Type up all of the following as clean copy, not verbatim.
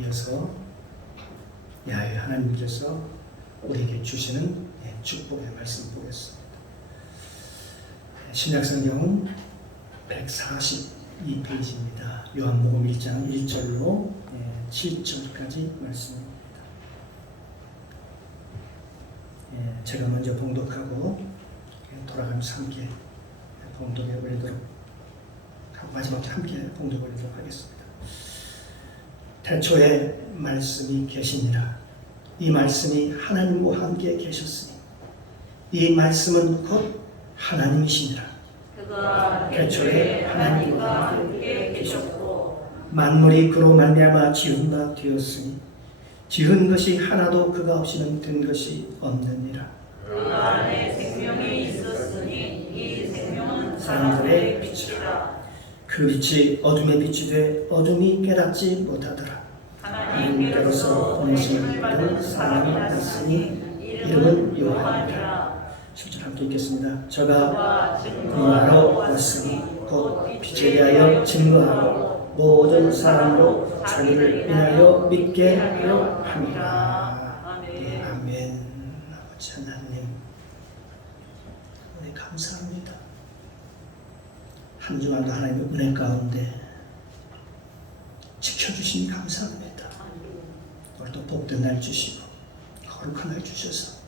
이어서 야훼 하나님께서 우리에게 주시는 축복의 말씀 보겠습니다. 신약성경 142페이지입니다. 요한복음 1장 1절로 7절까지 말씀입니다. 제가 먼저 봉독하고 돌아가면서 함께 봉독해 올리도록 마지막에 함께 봉독해 올리도록 하겠습니다. 태초에 말씀이 계시니라. 이 말씀이 하나님과 함께 계셨으니 이 말씀은 곧 하나님이시니라. 그가 태초에 하나님과 함께 계셨고 만물이 그로 말미암아 지은 바 되었으니 지은 것이 하나도 그가 없이는 된 것이 없느니라. 그 안에 생명이 있었으니 이 생명은 사람들의 빛이라. 그 빛이 어둠에 빛이 돼 어둠이 깨닫지 못하더라. 하나님께로서 보내심을 받은 사람이 났으니 이름은 요한이라. 10절 함께 읽겠습니다. 저가 증거하러 왔으니 곧 빛에 대하여 증거하고 모든 사람으로 자기를 인하여 믿게 하려 함이라. 아멘. 아버지 하나님, 감사합니다. 한 주간도 하나님의 은혜 가운데 지켜주시니 감사합니다. 오늘도 복된 날 주시고 거룩한 날 주셔서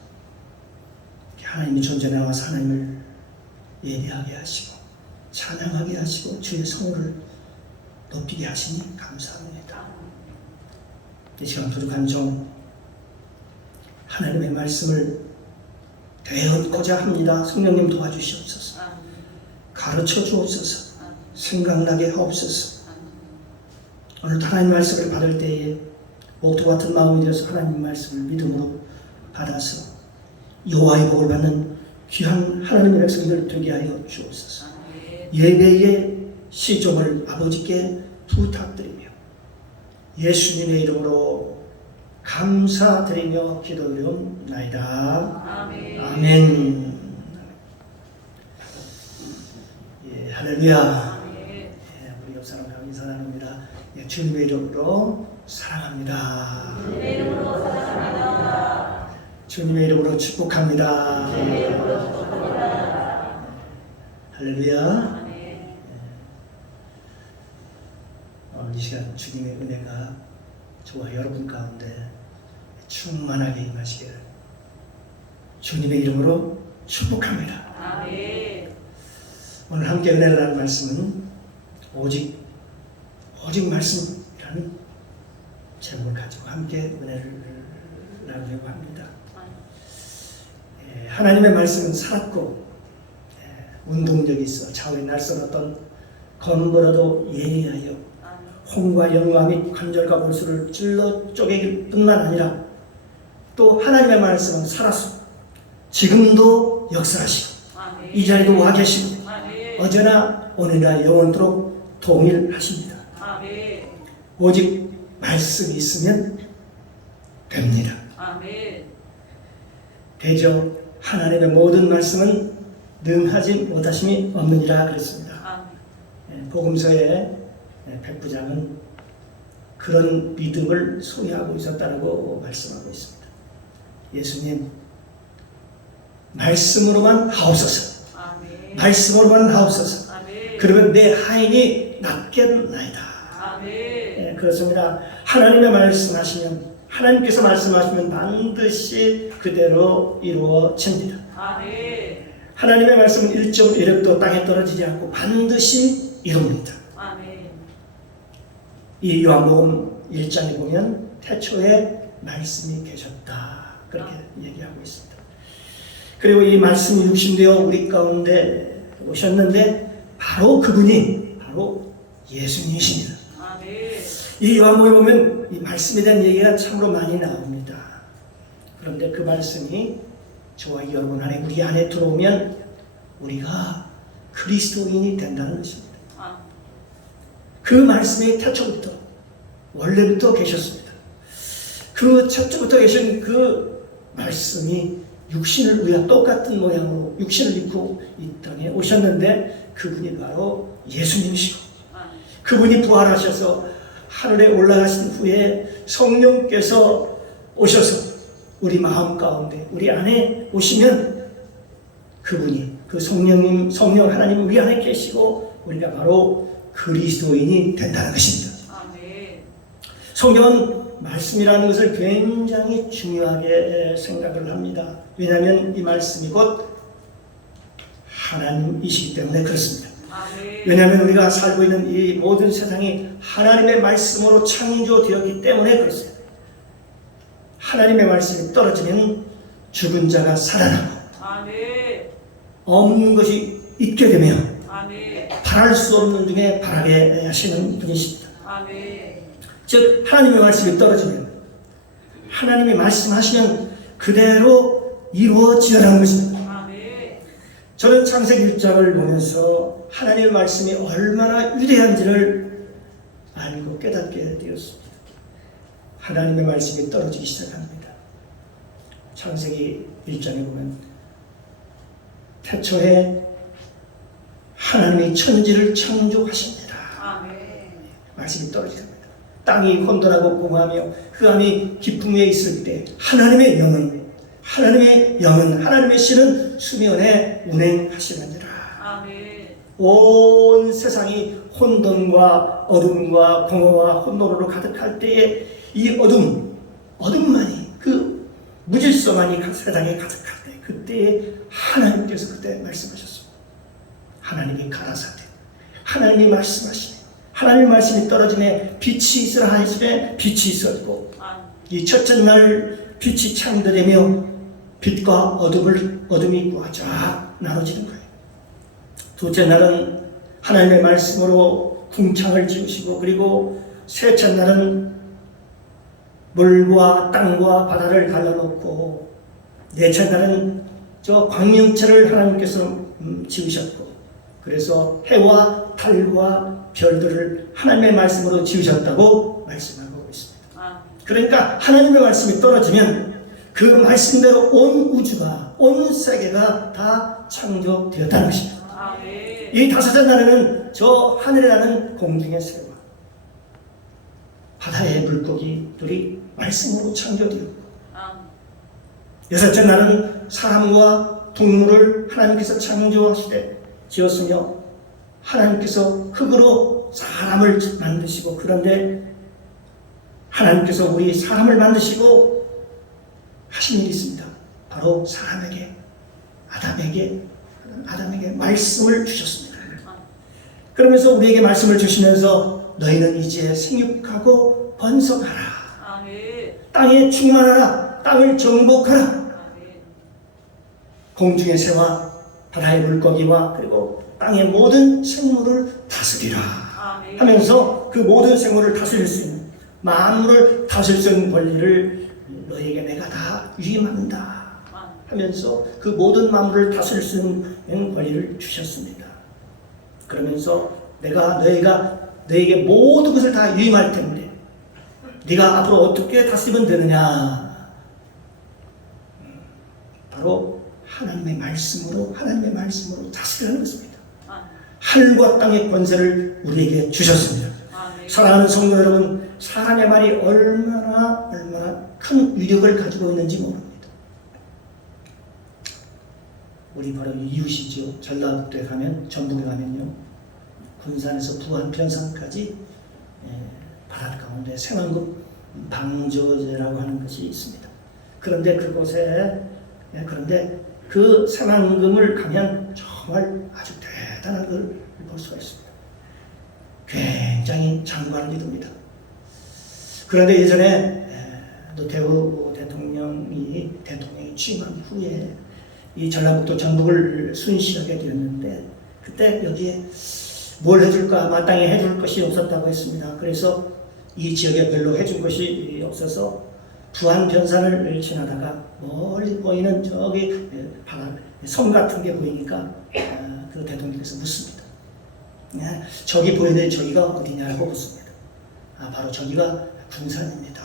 하나님이 존재 나와서 하나님을 예배하게 하시고 찬양하게 하시고 주의 성호를 높이게 하시니 감사합니다. 이 시간 부족한 종 하나님의 말씀을 되었고자 합니다. 성령님 도와주시옵소서. 가르쳐 주옵소서. 생각나게 하옵소서. 오늘 하나님 말씀을 받을 때에 목도 같은 마음이 되어서 하나님 말씀을 믿음으로 받아서 여호와의 복을 받는 귀한 하나님의 백성들 되게 하여 주옵소서. 예배의 시종을 아버지께 부탁드리며 예수님의 이름으로 감사드리며 기도드리옵나이다. 아멘. 할렐루야. 우리 옆 사람 인사합니다. 주님의 이름으로 사랑합니다. 주님의 이름으로 사랑합니다. 주님의 이름으로 축복합니다. 주님의 이름으로 축복합니다. 할렐루야. 오늘 이 시간 주님의 은혜가 저와 여러분 가운데 충만하게 임하시기를 주님의 이름으로 축복합니다. 아멘. 오늘 함께 은혜를 나눌 말씀은 오직 말씀이라는 제목을 가지고 함께 은혜를 나누려고 합니다. 하나님의 말씀은 살았고 운동력이 있어 좌우에 날선 검보라도 예리하여 홍과 연과 및 관절과 골수를 찔러 쪼개길 뿐만 아니라 또 하나님의 말씀은 살아서 지금도 역사하시고 이 자리도 와 계시고 어제나 오늘이나 영원토록 동일하십니다. 오직 말씀이 있으면 됩니다. 대저 하나님의 모든 말씀은 능하지 못하심이 없느니라 그랬습니다. 복음서의 백부장은 그런 믿음을 소유하고 있었다고 말씀하고 있습니다. 예수님, 말씀으로만 하옵소서. 말씀으로만 하옵소서. 그러면 내 하인이 낫겠나이다. 그렇습니다. 하나님의 말씀하시면, 하나님께서 말씀하시면 반드시 그대로 이루어집니다. 하나님의 말씀은 1.1획도 땅에 떨어지지 않고 반드시 이룹니다. 이 요한복음 1장에 보면 태초에 말씀이 계셨다 그렇게 얘기하고 있습니다. 그리고 이 말씀이 육신되어 우리 가운데 오셨는데 바로 그분이 바로 예수님이십니다. 이 요한복음에 보면 이 말씀에 대한 얘기가 참으로 많이 나옵니다. 그런데 그 말씀이 저와 여러분 안에 우리 안에 들어오면 우리가 그리스도인이 된다는 것입니다. 그 말씀이 태초부터 원래부터 계셨습니다. 그 태초부터 계신 그 말씀이 육신을 우리와 똑같은 모양으로 육신을 입고 이 땅에 오셨는데 그분이 바로 예수님이시고 그분이 부활하셔서 하늘에 올라가신 후에 성령께서 오셔서 우리 마음 가운데 우리 안에 오시면 그분이 그 성령 하나님 우리 안에 계시고 우리가 바로 그리스도인이 된다는 것입니다. 아멘. 성경은 말씀이라는 것을 굉장히 중요하게 생각을 합니다. 왜냐하면 이 말씀이 곧 하나님이시기 때문에 그렇습니다. 아멘. 왜냐하면 우리가 살고 있는 이 모든 세상이 하나님의 말씀으로 창조되었기 때문에 그렇습니다. 하나님의 말씀이 떨어지면 죽은 자가 살아나고 아멘. 없는 것이 있게 되며 아멘. 바랄 수 없는 중에 바라게 하시는 분이십니다. 아멘. 즉 하나님의 말씀이 떨어지면 하나님이 말씀하시면 그대로 이루어지라는 것입니다. 아멘. 저는 창세기 1장을 보면서 하나님의 말씀이 얼마나 위대한지를 알고 깨닫게 되었습니다. 하나님의 말씀이 떨어지기 시작합니다. 창세기 1장에 보면 태초에 하나님이 천지를 창조하십니다. 아멘. 말씀이 떨어집니다. 땅이 혼돈하고 공허하며 흑암이 깊음에 있을 때 하나님의 영은 하나님의 신은 수면에 운행하시느니라. 아멘. 온 세상이 혼돈과 어둠과 공허와 혼돈으로 가득할 때에 이 어둠만이 그 무질서만이 세상에 가득할 때 그때에 하나님께서 그때 말씀하셨습니다. 하나님이 가라사대 하나님이 말씀하시네. 하나님 말씀이 떨어지네 빛이 있으라 하시네 빛이 있었고 이 첫째 날 빛이 창조되며 빛과 어둠이 꽉 나눠지는 거예요. 둘째 날은 하나님의 말씀으로 궁창을 지으시고 그리고 셋째 날은 물과 땅과 바다를 갈라놓고 넷째 날은 저 광명체를 하나님께서 지으셨고 그래서 해와 달과 별들을 하나님의 말씀으로 지으셨다고 말씀하고 있습니다. 그러니까 하나님의 말씀이 떨어지면 그 말씀대로 온 우주가 온 세계가 다 창조되었다는 것입니다. 아멘. 이 다섯째 날에는 저 하늘에 나는 공중의 새와 바다의 물고기들이 말씀으로 창조되었고 여섯째 날은 사람과 동물을 하나님께서 창조하시되 지었으며 하나님께서 흙으로 사람을 만드시고 그런데 하나님께서 우리 사람을 만드시고 하신 일이 있습니다. 바로 사람에게 아담에게 말씀을 주셨습니다. 그러면서 우리에게 말씀을 주시면서 너희는 이제 생육하고 번성하라. 아멘. 땅에 충만하라. 땅을 정복하라. 아멘. 공중의 새와 바다의 물고기와 그리고 땅의 모든 생물을 다스리라 아멘. 하면서 그 모든 생물을 다스릴 수 있는 만물을 다스릴 수 있는 권리를 너희에게 내가 다 위임한다 하면서 그 모든 만물을 다스릴 수 있는 권리를 주셨습니다. 그러면서 내가 너에게 모든 것을 다 위임할 텐데 네가 앞으로 어떻게 다스리면 되느냐? 바로 하나님의 말씀으로 다스리라는 것입니다. 하늘과 땅의 권세를 우리에게 주셨습니다. 아멘. 사랑하는 성도 여러분, 사람의 말이 얼마나 큰 위력을 가지고 있는지 모릅니다. 우리 바로 이웃이죠. 전라북도에 가면, 전북에 가면요, 군산에서 부안 편산까지 바다 가운데 새만금 방조제라고 하는 것이 있습니다. 그런데 그 새만금을 가면 정말 아주 대단한 걸 볼 수가 있습니다. 굉장히 장관을 이룹니다. 그런데 예전에 노태우 대통령이 취임한 후에 이 전라북도 전북을 순시하게 되었는데 그때 여기에 뭘 해줄까 마땅히 해줄 것이 없었다고 했습니다. 그래서 이 지역에 별로 해줄 것이 없어서 부안 변산을 지나다가 멀리 보이는 저기 섬 같은 게 보이니까 그 대통령께서 묻습니다. 저기 보이는 저기가 어디냐고 묻습니다. 바로 저기가 군산입니다.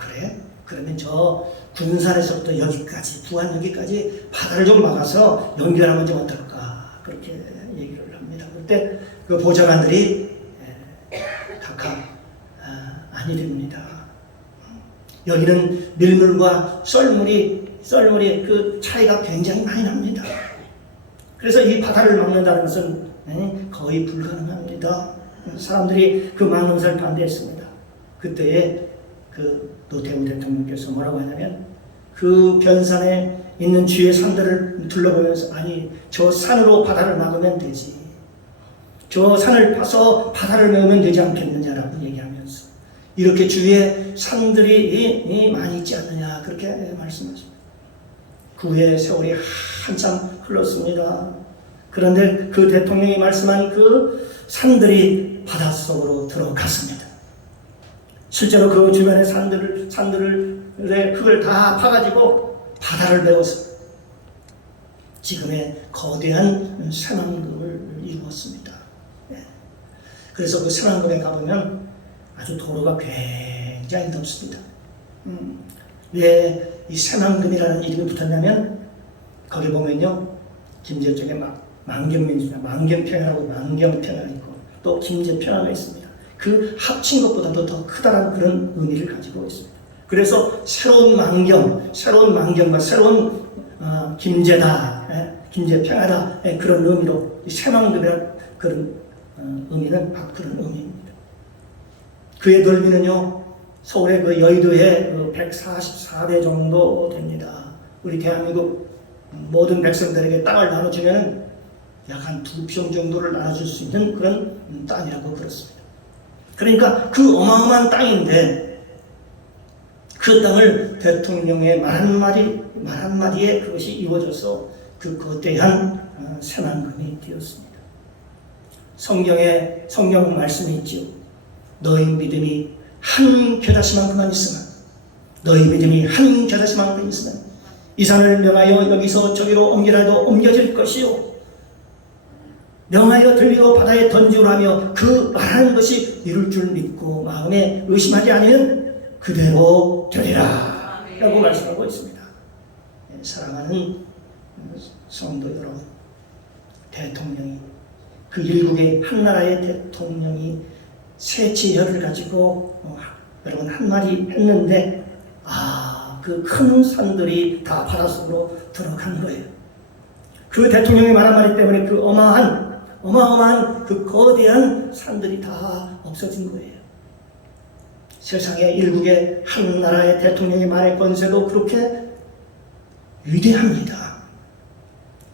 그래? 그러면 저 군산에서부터 여기까지 부안 여기까지 바다를 좀 막아서 연결하면 좀 어떨까? 그렇게 얘기를 합니다. 그때 그 보좌관들이 각각 아니 됩니다. 여기는 밀물과 썰물이 그 차이가 굉장히 많이 납니다. 그래서 이 바다를 막는다는 것은 거의 불가능합니다. 사람들이 그 막는 것을 반대했습니다. 그때에 그 노태우 대통령께서 뭐라고 하냐면 그 변산에 있는 주의 산들을 둘러보면서 아니 저 산으로 바다를 막으면 되지. 저 산을 파서 바다를 메우면 되지 않겠느냐라고 얘기하면서 이렇게 주위에 산들이 많이 있지 않느냐 그렇게 말씀하십니다. 그 후에 세월이 한참 흘렀습니다. 그런데 그 대통령이 말씀한 그 산들이 바닷속으로 들어갔습니다. 실제로 그 주변의 산들의 흙을 다 파가지고 바다를 메워서 지금의 거대한 새만금을 이루었습니다. 그래서 그 새만금에 가보면 아주 도로가 굉장히 넓습니다. 왜 이 새만금이라는 이름이 붙었냐면 거기 보면요 김제 쪽에 만경민주나 만경평야라고 만경평야 있고 또 김제평야가 있습니다. 그 합친 것보다도 더 크다라는 그런 의미를 가지고 있습니다. 그래서 새로운 만경과 새로운 김제다, 김제평야다 그런 의미로 새만금이라는 그런 의미는 그런 의미입니다. 그의 넓이는요 서울의 그 여의도의 144배 정도 됩니다. 우리 대한민국 모든 백성들에게 땅을 나눠주면 약 한 2평 정도를 나눠줄 수 있는 그런 땅이라고 그렇습니다. 그러니까 그 어마어마한 땅인데 그 땅을 대통령의 말 한마디에 그것이 이루어져서 그 거대한 새만금이 되었습니다. 성경 말씀이 있죠. 너희 믿음이 한 겨자씨만큼만 있으면 너희 믿음이 한 겨자씨만큼 있으면 이 산을 명하여 여기서 저기로 옮기라도 옮겨질 것이요 명하여 들리고 바다에 던지오라며 그 말하는 것이 이룰 줄 믿고 마음에 의심하지 않으면 그대로 되리라 라고 말씀하고 있습니다. 사랑하는 성도 여러분, 대통령이 그 일국의 한 나라의 대통령이 새치혈을 가지고 여러분 한마디 했는데 그 큰 산들이 다 바닷속으로 들어간 거예요. 그 대통령의 말 한마디 때문에 그 어마어마한 그 거대한 산들이 다 없어진 거예요. 세상의 일국의 한 나라의 대통령의 말의 권세도 그렇게 위대합니다.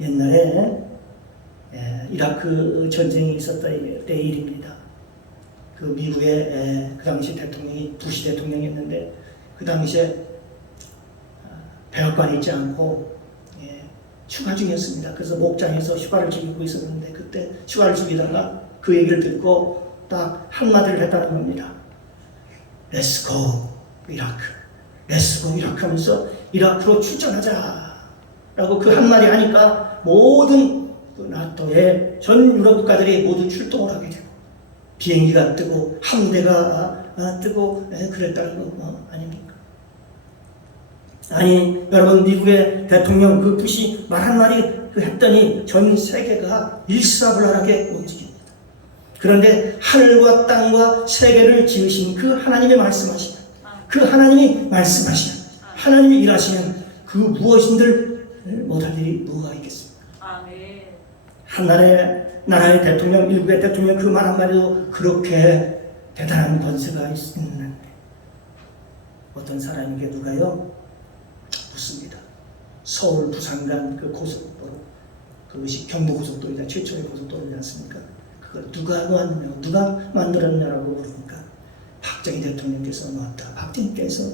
옛날에 이라크 전쟁이 있었던 때 일입니다. 그 미국의 그 당시 대통령이 부시 대통령이었는데 그 당시에 백악관에 있지 않고 휴가 중이었습니다. 그래서 목장에서 휴가를 즐기고 있었는데 그때 휴가를 즐기다가 그 얘기를 듣고 딱 한마디를 했다는 겁니다. Let's go 이라크, Let's go 이라크 하면서 이라크로 출전하자 라고 그 한마디 하니까 모든 그 나토의 전 유럽 국가들이 모두 출동을 하게 되고 비행기가 뜨고 함대가 뜨고 그랬다는 거 아닙니까? 아니 여러분 미국의 대통령 그 부시 말 한마디 했더니 전 세계가 일사불란하게 움직입니다. 그런데 하늘과 땅과 세계를 지으신 그 하나님의 말씀하시면 그 하나님이 말씀하시면 하나님이 일하시면 그 무엇인들 못할 일이 뭐가 있겠습니까? 한 나라의 대통령, 일국의 대통령 그 말 한마디도 그렇게 대단한 권세가 있는데 어떤 사람에게 누가요? 묻습니다. 서울 부산 간 그 고속도로 그것이 경부고속도로이다. 최초의 고속도로지 않습니까? 그걸 누가 놓았느냐, 누가 만들었냐라고 물으니까 박정희 대통령께서 놓았다. 박정희께서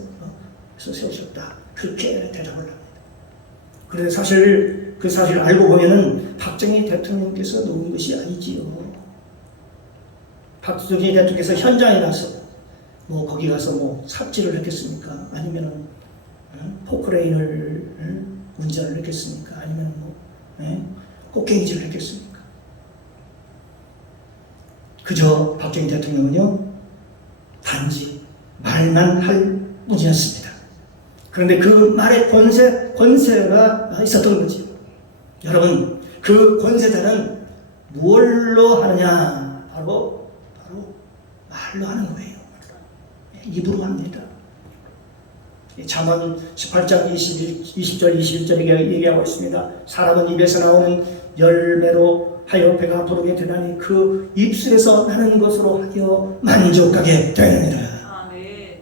세우셨다. 그렇게 대답을 합니다. 그런데 사실 그 사실 알고 보면은 박정희 대통령께서 놓은 것이 아니지요. 박정희 대통령께서 현장에 가서 거기 가서 삽질을 했겠습니까? 아니면은 포크레인을 운전을 했겠습니까? 아니면 꽃갱이질을 했겠습니까? 그저 박정희 대통령은요 단지 말만 할 뿐이었습니다. 그런데 그 말의 권세가 있었던 거죠. 여러분 그 권세자는 무엇로 하느냐? 바로 말로 하는 거예요. 입으로 합니다. 잠언 18장 20절 21절에 얘기하고 있습니다. 사람은 입에서 나오는 열매로 하여 배가 부르게 되나니 그 입술에서 나는 것으로 하여 만족하게 되느니라. 아멘.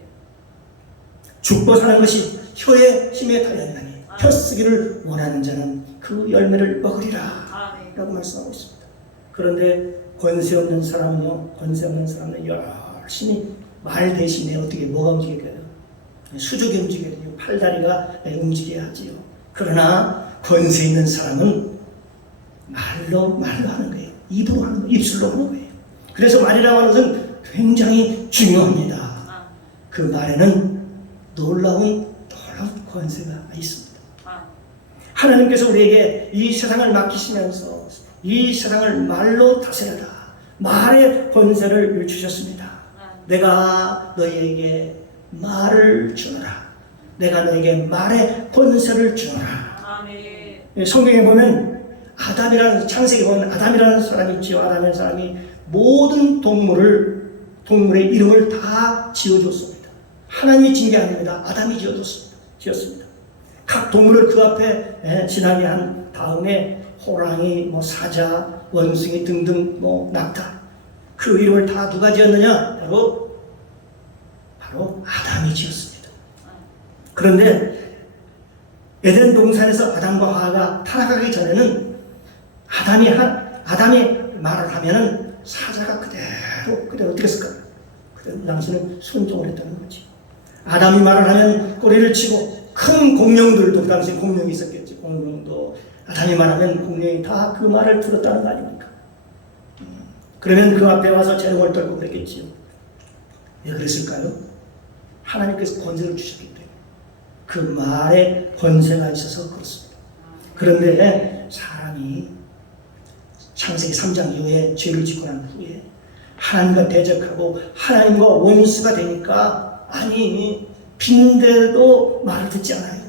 죽고 사는 것이 혀의 힘에 달렸나니 혀 쓰기를 원하는 자는 그 열매를 먹으리라 아멘. 라고 말씀하고 있습니다. 그런데 권세 없는 사람은요, 권세 없는 사람은 열심히 말 대신에 어떻게 뭐가 움직여야 돼요? 수족이 움직여야 돼요. 팔다리가 움직여야 하지요. 그러나 권세 있는 사람은 말로 하는 거예요. 입으로 하는 거예요. 입술로 하는 거예요. 그래서 말이라고 하는 것은 굉장히 중요합니다. 그 말에는 놀라운 권세가 있습니다. 하나님께서 우리에게 이 세상을 맡기시면서 이 세상을 말로 다스려라. 말의 권세를 주셨습니다. 내가 너희에게 말을 주노라. 내가 너에게 말의 권세를 주노라. 아멘. 성경에 보면 아담이라는, 창세기에 보면 아담이라는 사람이 있지요. 아담이라는 사람이 모든 동물의 이름을 다 지어줬습니다. 하나님이 지은 게 아닙니다. 아담이 지었습니다. 각 동물을 그 앞에 지나게 한 다음에 호랑이, 사자, 원숭이 등등, 낙타, 그 이름을 다 누가 지었느냐? 바로 아담이 지었습니다. 그런데 에덴 동산에서 아담과 하와가 타락하기 전에는 아담이 말을 하면은 사자가 그대로 어떻게 했을까? 그대로 당신은 순종을 했다는 거지. 아담이 말을 하면 꼬리를 치고 큰 공룡들도 그 당시에 공룡이 있었겠지. 공룡도 아담이 말하면 공룡이 다 그 말을 들었다는 거 아닙니까? 그러면 그 앞에 와서 재롱을 떨고 그랬겠지요. 왜 그랬을까요? 하나님께서 권세를 주셨기 때문에 그 말에 권세가 있어서 그렇습니다. 그런데 사람이 창세기 3장 이후에 죄를 짓고 난 후에 하나님과 대적하고 하나님과 원수가 되니까 빈대도 말을 듣지 않아요.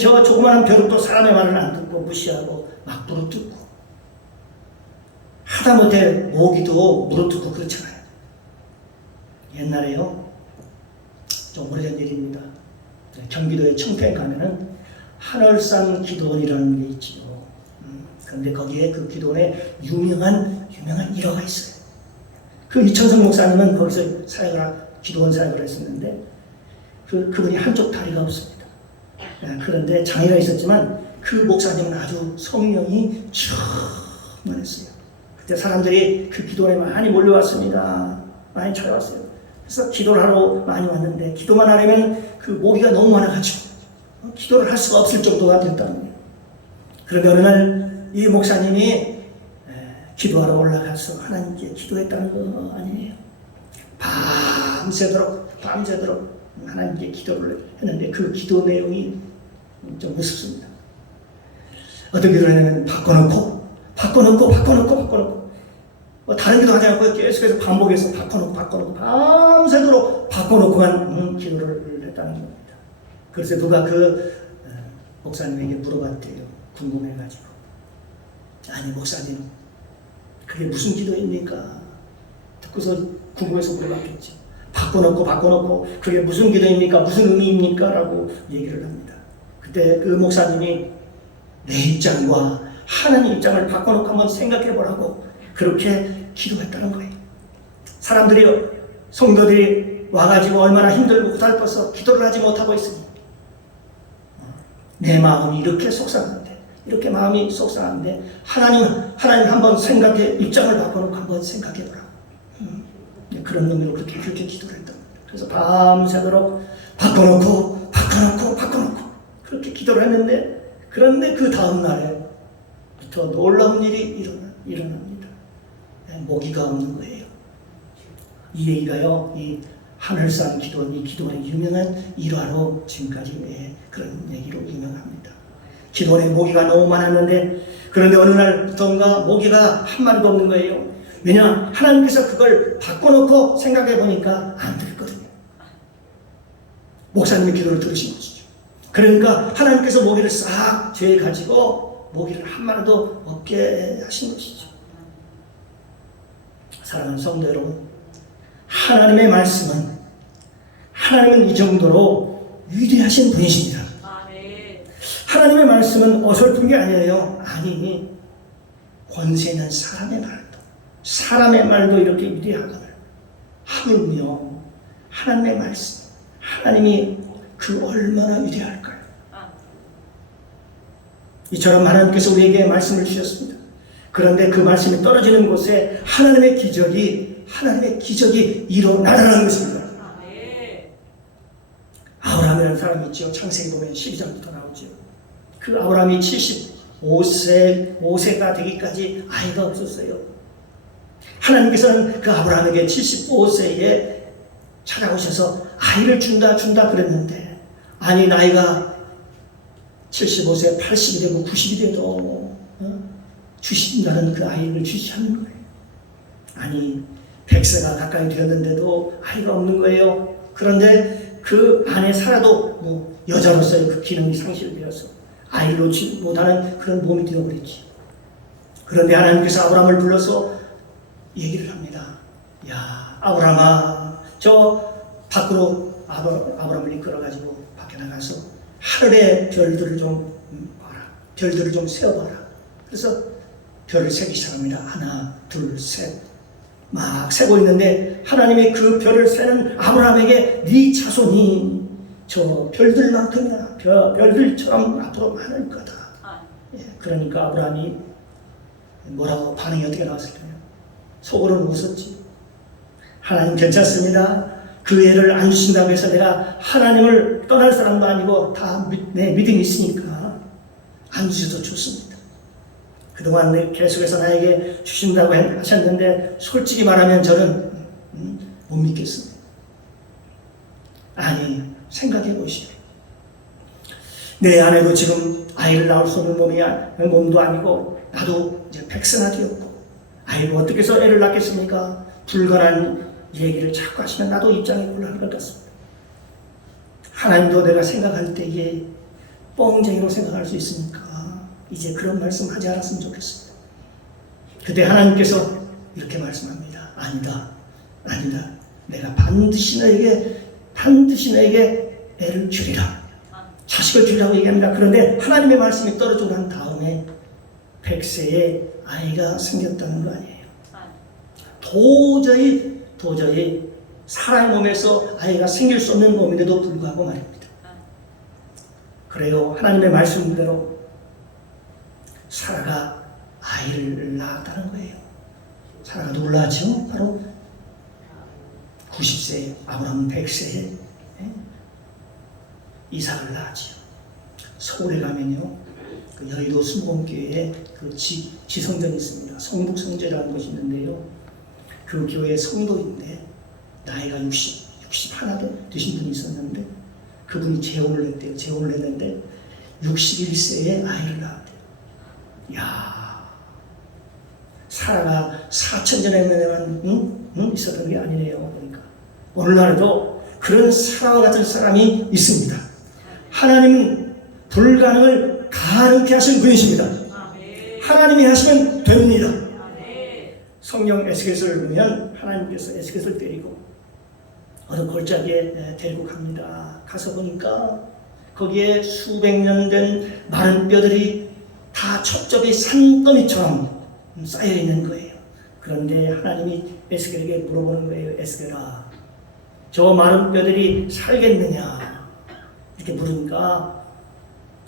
저 조그마한 벼룩도 사람의 말을 안 듣고 무시하고 막 물어뜯고 하다못해 모기도 물어뜯고 그렇잖아요. 옛날에요, 좀 오래전 일입니다. 경기도의 청평에 가면은 한월산 기도원이라는 게 있지요. 그런데 거기에 그 기도원에 유명한 일화가 있어요. 그 이천성 목사님은 거기서 기도원 사역을 했었는데 그분이 한쪽 다리가 없습니다. 그런데 장애가 있었지만 그 목사님은 아주 성령이 충만했어요. 그때 사람들이 그 기도원에 많이 몰려왔습니다. 많이 찾아왔어요. 그래서 기도를 하러 많이 왔는데 기도만 하려면 그 모기가 너무 많아가지고 기도를 할 수가 없을 정도가 됐다는 거예요. 그런데 어느 날 이 목사님이 기도하러 올라가서 하나님께 기도했다는 거 아니에요. 밤새도록 하나님께 기도를 했는데 그 기도 내용이 좀 무섭습니다. 어떤 기도를 했냐면 바꿔놓고 다른 기도 하지 않고 계속해서 반복해서 바꿔놓고 밤새도록 바꿔놓고만 기도를 했다는 겁니다. 그래서 누가 그 목사님에게 물어봤대요. 궁금해가지고. 아니 목사님, 그게 무슨 기도입니까? 듣고서 궁금해서 물어봤겠지. 바꿔놓고 그게 무슨 기도입니까? 무슨 의미입니까? 라고 얘기를 합니다. 그때 그 목사님이 내 입장과 하나님 입장을 바꿔놓고 한번 생각해보라고 그렇게 기도했다는 거예요. 성도들이 와가지고 얼마나 힘들고 고달퍼서 기도를 하지 못하고 있으니 내 마음이 이렇게 마음이 속상한데 하나님 한번 입장을 바꿔놓고 한번 생각해보라. 그런 의미로 그렇게 기도를 했다. 그래서 밤새도록 바꿔놓고 그렇게 기도를 했는데, 그런데 그 다음 날에부터 놀라운 일이 일어납니다. 모기가 없는 거예요. 이 얘기가요, 이 하늘산 기도원, 이 기도원의 유명한 일화로 지금까지 그런 얘기로 유명합니다. 기도원에 모기가 너무 많았는데, 그런데 어느 날부터인가 모기가 한 마리도 없는 거예요. 왜냐? 하나님께서 그걸 바꿔놓고 생각해 보니까 안 들거든요. 목사님의 기도를 들으신 것이죠. 그러니까 하나님께서 모기를 싹 제어가지고 모기를 한 마리도 없게 하신 것이죠. 사랑하는 성도 여러분, 하나님의 말씀은 하나님은 이 정도로 위대하신 분이십니다. 아멘. 하나님의 말씀은 어설픈 게 아니에요. 아니, 권세 있는 사람의 말도 이렇게 위대하거늘 하물며 하나님의 말씀, 하나님이 그 얼마나 위대할까요? 이처럼 하나님께서 우리에게 말씀을 주셨습니다. 그런데 그 말씀이 떨어지는 곳에 하나님의 기적이 일어나라는 것입니다. 아멘. 아브라함이라는 사람이 있죠. 창세기 보면 12장부터 나오죠. 그 아브라함이 75세가 되기까지 아이가 없었어요. 하나님께서는 그 아브라함에게 75세에 찾아오셔서 아이를 준다 그랬는데, 아니 나이가 75세, 80이 되고 90이 돼도 주신다는 그 아이를 주시지 않는 거예요. 아니 100세가 가까이 되었는데도 아이가 없는 거예요. 그런데 그 안에 살아도 뭐 여자로서의 그 기능이 상실되어서 아이를 놓지 못하는 그런 몸이 되어버렸지. 그런데 하나님께서 아브라함을 불러서 얘기를 합니다. 야 아브라함아, 저 밖으로 아브라함을 이끌어가지고 밖에 나가서 하늘의 별들을 좀 봐라. 별들을 좀 세어봐라. 그래서 별을 세기 시작합니다. 하나, 둘, 셋. 막 세고 있는데 하나님이 그 별을 세는 아브라함에게 네 자손이 저 별들만큼이나 별들처럼 앞으로 많을 거다. 예, 그러니까 아브라함이 뭐라고 반응이 어떻게 나왔을까요? 속으로는 웃었지. 하나님 괜찮습니다. 그 애를 안 주신다고 해서 내가 하나님을 떠날 사람도 아니고 다 내 믿음이 있으니까 안 주셔도 좋습니다. 그동안 계속해서 나에게 주신다고 하셨는데 솔직히 말하면 저는 못 믿겠습니다. 아니 생각해 보시오. 내 아내도 지금 아이를 낳을 수 없는 몸도 아니고 나도 이제 100세나 되었고 아이를 어떻게 해서 애를 낳겠습니까? 불가능한 얘기를 자꾸 하시면 나도 입장이 곤란할 것 같습니다. 하나님도 내가 생각할 때에 뻥쟁이로 생각할 수 있으니까 이제 그런 말씀 하지 않았으면 좋겠습니다. 그때 하나님께서 이렇게 말씀합니다. 아니다. 내가 반드시 너에게 애를 주리라. 자식을 주리라고 얘기합니다. 그런데 하나님의 말씀이 떨어지고 난 다음에 100세에 아이가 생겼다는 거 아니에요. 도저히 사람의 몸에서 아이가 생길 수 없는 몸인데도 불구하고 말입니다. 그래요. 하나님의 말씀대로 사라가 아이를 낳았다는 거예요. 사라가 누굴 낳았죠? 바로 90세, 아브라함은 100세에 이삭을 낳았죠. 서울에 가면요, 그 여의도 순복음교회에 그 지성전이 있습니다. 성북성전이라는 것이 있는데요. 그 교회 성도인데 나이가 61 되신 분이 있었는데 그분이 재혼을 했대요. 재혼을 했는데 61세에 아이를 낳았대요. 야, 사라가 4000년에만 있었던 게 아니네요. 그러니까 오늘날에도 그런 사라와 같은 사람이 있습니다. 하나님은 불가능을 가능케 하신 분이십니다. 하나님이 하시면 됩니다. 성령 에스겔서를 보면 하나님께서 에스겔서를 데리고 어느 골짜기에 데리고 갑니다. 가서 보니까 거기에 수백 년 된 마른 뼈들이 다 첩첩이 산더미처럼 쌓여 있는 거예요. 그런데 하나님이 에스겔에게 물어보는 거예요. 에스겔아, 저 마른 뼈들이 살겠느냐? 이렇게 물으니까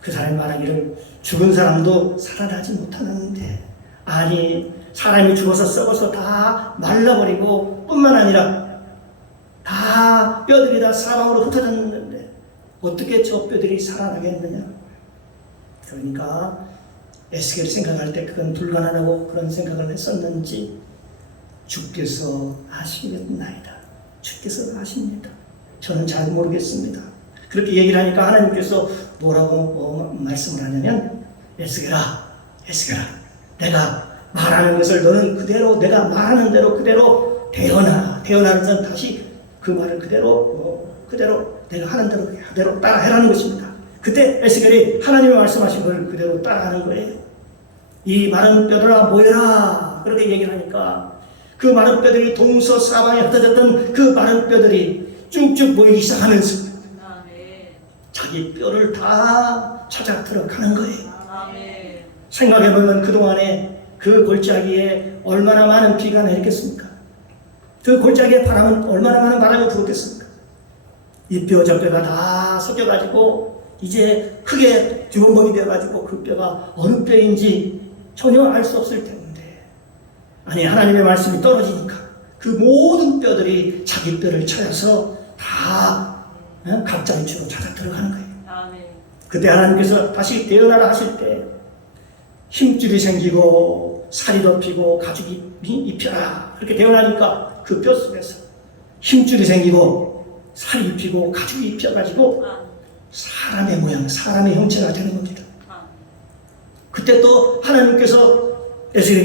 그 사람이 말하기를 죽은 사람도 살아나지 못하는데, 아니 사람이 죽어서 썩어서 다 말라버리고 뿐만 아니라 다 뼈들이 다 사방으로 흩어졌는데 어떻게 저 뼈들이 살아나겠느냐? 그러니까 에스겔이 생각할 때 그건 불가능하고 그런 생각을 했었는지 주께서 아시겠나이다. 주께서 아십니다. 저는 잘 모르겠습니다. 그렇게 얘기를 하니까 하나님께서 뭐라고 말씀을 하냐면 에스겔아, 내가 말하는 것을 너는 그대로 내가 말하는 대로 그대로 대언하라. 대언하는 것은 다시 그 말을 그대로 내가 하는 대로 그대로 따라해라는 것입니다. 그때 에스겔이 하나님이 말씀하신 걸 그대로 따라하는 거예요. 이 마른 뼈들아 모여라. 그렇게 얘기를 하니까 그 마른 뼈들이 동서사방에 흩어졌던 그 마른 뼈들이 쭉쭉 보이기 시작하면서 아멘. 자기 뼈를 다 찾아 들어가는 거예요. 아멘. 생각해보면 그동안에 그 골짜기에 얼마나 많은 비가 내렸겠습니까? 그 골짜기에 바람은 얼마나 많은 바람이 불었겠습니까? 이 뼈 저 뼈가 다 섞여가지고 이제 크게 두번봉이 되어가지고 그 뼈가 어느 뼈인지 전혀 알 수 없을 텐데, 아니 하나님의 말씀이 떨어지니까 그 모든 뼈들이 자기 뼈를 찾아서 다 각자 위치로 찾아 들어가는 거예요. 아멘. 그때 하나님께서 다시 태어나라 하실 때 힘줄이 생기고 살이 덮이고 가죽이 입혀라 그렇게 태어나니까 그 뼈 속에서 힘줄이 생기고 살이 입히고 가죽이 입혀가지고 아멘. 사람의 모양, 사람의 형체가 되는 겁니다. 아멘. 그때 또 하나님께서 에스겔